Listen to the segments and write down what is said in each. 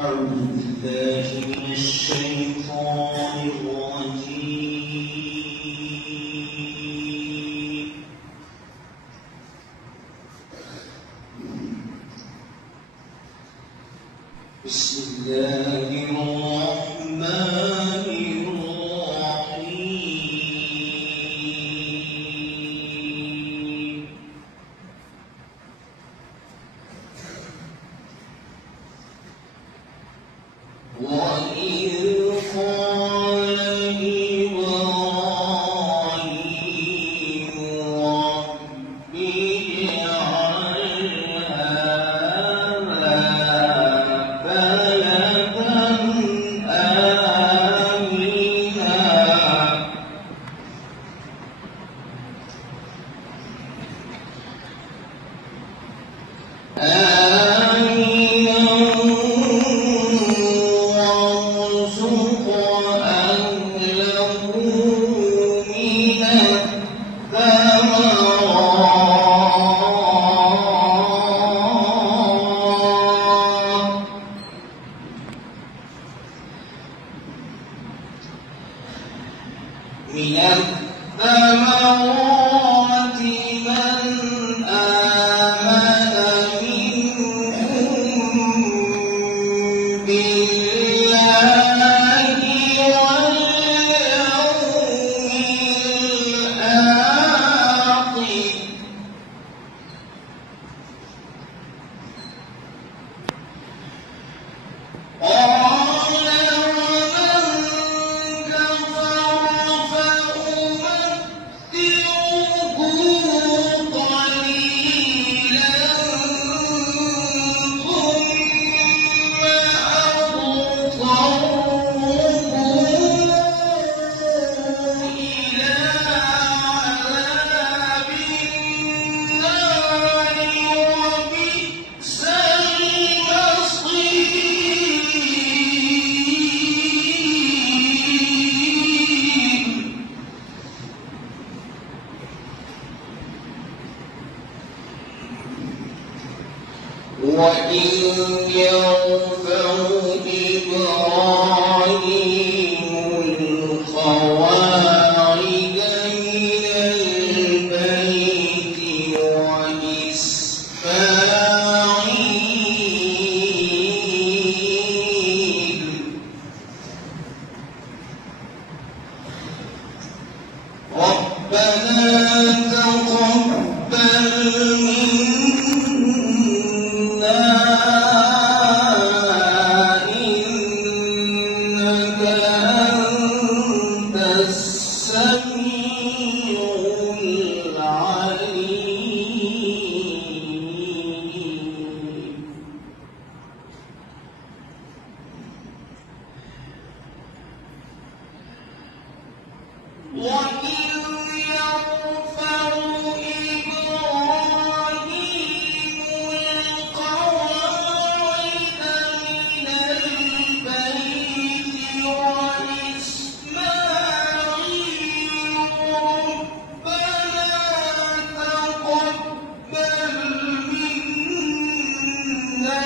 أعوذ بالله من الشيطان الرجيم. بسم الله الرحمن الرحيم. وإذ قال إبراهيم رب اجعل هذا بلدا آمنا وارزق أهله من الثمرات من آمن منهم بالله واليوم الآخر وإذ يرفع إبراهيم القواعد من البيت وإسماعيل ربنا تقبل منا إنك أنت السميع العليم. وإذ يرفع إبراهيم القواعد من البيت وإسماعيل ربنا تقبل منا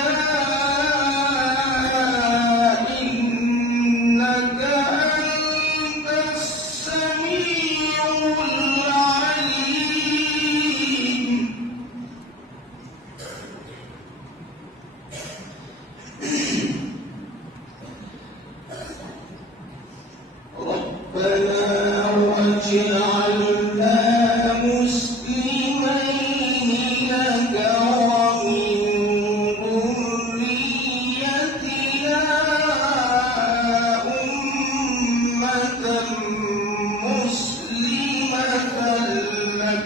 إنك أنت السميع العليم. ربنا واجعلنا مسلمين لك ومن ذريتنا أمة مسلمة لك